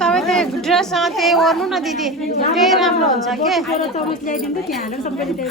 तपाईँ त्यो ड्रेससँग त्यही ओर्नु न दिदी त्यही राम्रो हुन्छ के चमच ल्याइदिनु त्यहाँ हालेर सबैले त्यही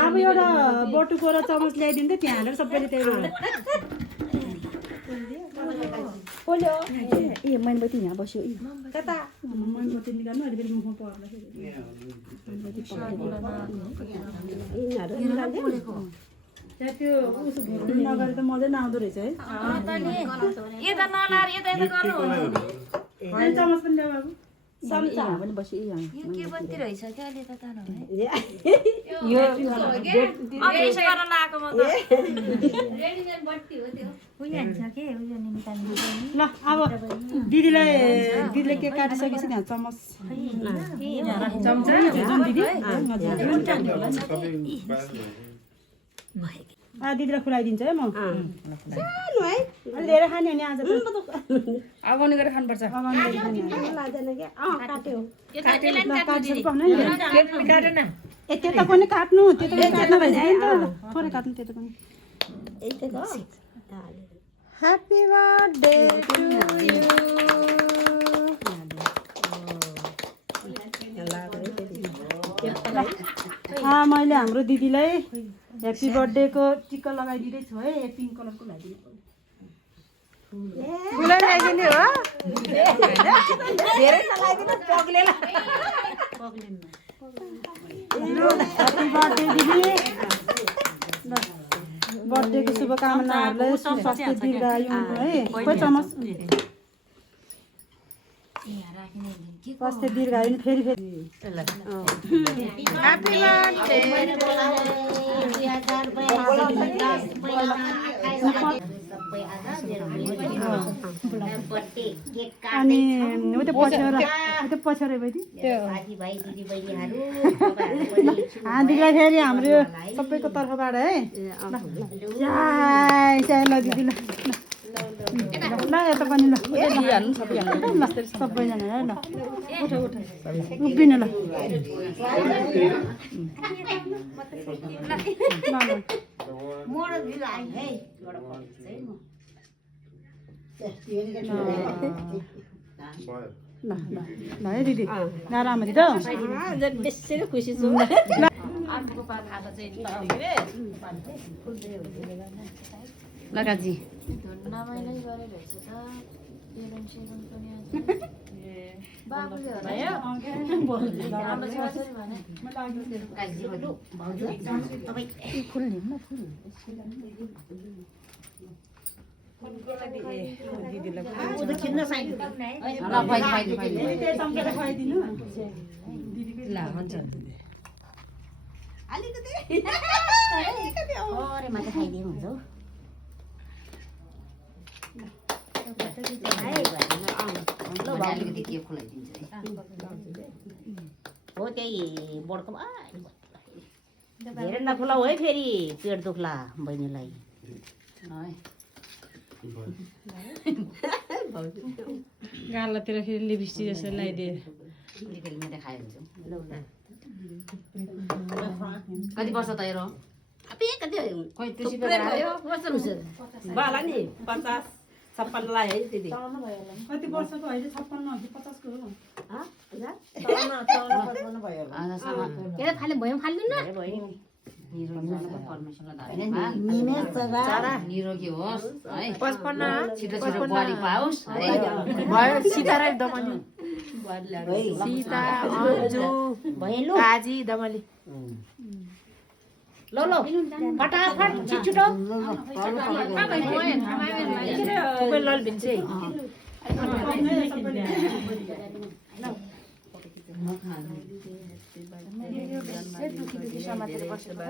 अब एउटा बटुको र चमच ल्याइदिनु त्यहाँ हालेर सबैले त्यही पोल्यो ए मेनबत्ती यहाँ बस्यो कता मेनबत्ती निकाल्नु अलि फेरि मुखमा पर्दाखेरि त्यो उसो नगरे त मजै नआउँदो रहेछ है चमच पनि ल्याऊ बाबु समचा पनि बस्यो के बत्ती रहेछ के अलि त तानो यो अफिस गर्न लाएको म त रेडिमेड बत्ती हो त्यो उयान्छ के उयो निकाल्नु ल अब दिदीले के काटिसकेपछि त्यहाँ चमच चम्चा जुन दिदी दिदीलाई खुलाइदिन्छ है म सानो है अलि धेरै खाने नि आज अगाउने गरेर खानुपर्छ त्यो त पनि काट्नु त्यो त काट्नु थोरै काट्नु त्यो त पनि ह्याप्पी बर्थडे टु यु मैले हाम्रो दिदीलाई ह्याप्पी बर्थडेको टिका लगाइदिँदैछु है पिङ्क कलरको लगाइदिनु फुलै ल्याइदिने हो धेरै लगाइदिनु पग्लेन ह्याप्पी बर्थडे दिदी बर्थडेको शुभकामनाहरूलाई स्वास्थ्य दीर्घायु है खोइ चमच स्वास्थ्य दीर्घायु फेरि फेरि ह्याप्पी बर्थडे अनि उता पछ्याएर दिदीलाई फेरि हाम्रो सबैको तर्फबाट है ल दिदी ल यता पनि ल सबैजना है ल उठ उभिनु ल ल है दिदी राम्ररी त बेसी खुसी छु लगाजी हो त्यही बड्को धेरै नफुलाउ है फेरि पेट दुख्ला बहिनीलाई गालातिर फेरि लिपस्टिक जस्तो लगाइदिए कति वर्ष त हेर बाला नि 50-56 है दिदी कति वर्षको अहिले 56 50 को हो के अरे फाले भयो फाल्नु न भयो नि परमेश्वरलाई धन्यवाद चरा निरोगी होस् है 55 छिटो छिटो बुहारी पाओस् भयो सीताराम दमली सीता अन्जु भैलो काजी दमली लो लो फटाफट छिटो लल भिन्छे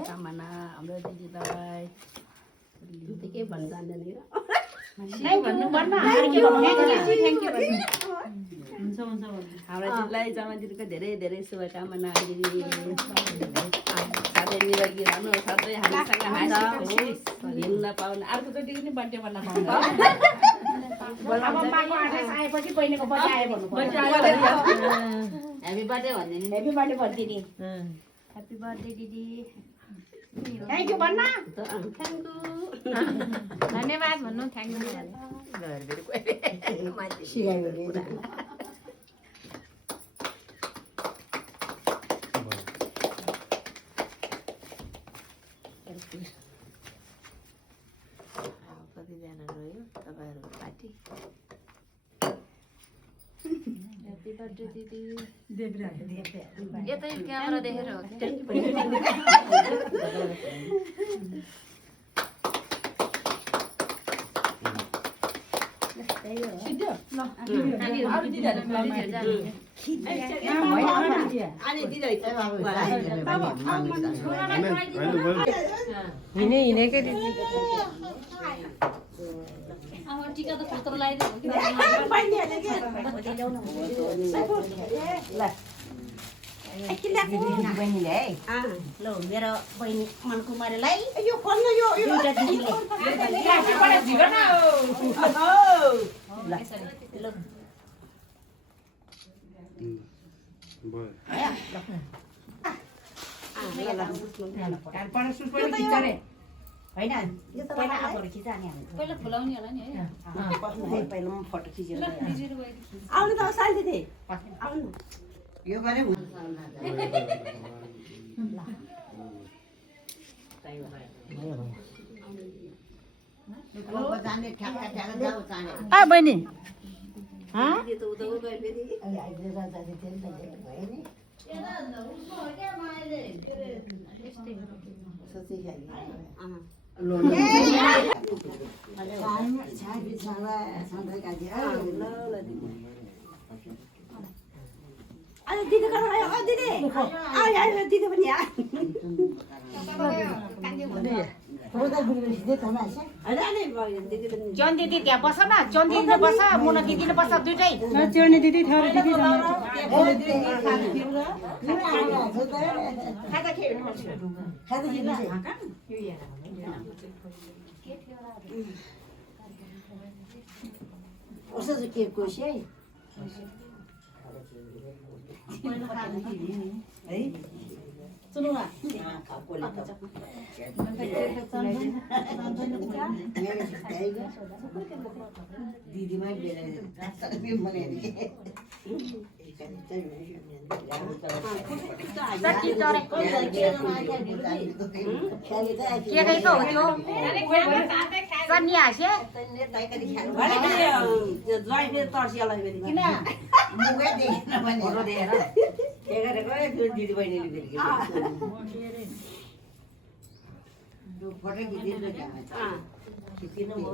कामना हाम्रो दिदीलाई के भन्न जान्दैन हाम्रो दिदीलाई जमादिदीको धेरै धेरै शुभकामना दिदी सधैँ निरोगी रहनु सधैँ हामीसँग हाँस्नु हिँड्न पाउनु अर्कोचोटि पनि बर्थडे बन्न पाउनु आएपछि बहिनीको बर्थडे आयो भन्नु ह्यापी बर्थडे भन्दिनी ह्यापी बर्थडे भन्दिनी ह्यापी बर्थडे दिदी थ्याङ्क यू भन्न धन्यवाद भन्नु थ्याङ्क यू कतिजना रह्यो तपाईँहरूको पार्टी ह्यापी बर्थडे दिदी यतै क्यामेरा देखेर हो हिँडेकै दिदी टिका त खतरा लगाइदियो बहिनीले है ल मेरो बहिनी मनकुमारीलाई होइन यो त पहिला आफूहरू खिचाने पहिला खुलाउने होला नि है पहिला म फोटो खिचेर आउनु त साथी दिदी आउनु यो गरे आ बहिनी अरे दिदी कहाँ आयो ओ दिदी आयो दिदी पनि आयो जन दिदी त्यहाँ बस न जन दिदी बस मुना दिदी बस दुइटै चोर्ने दिदी थोर दिदी दिदीमै दिदी बहिनीले फोटो खिचिदिनु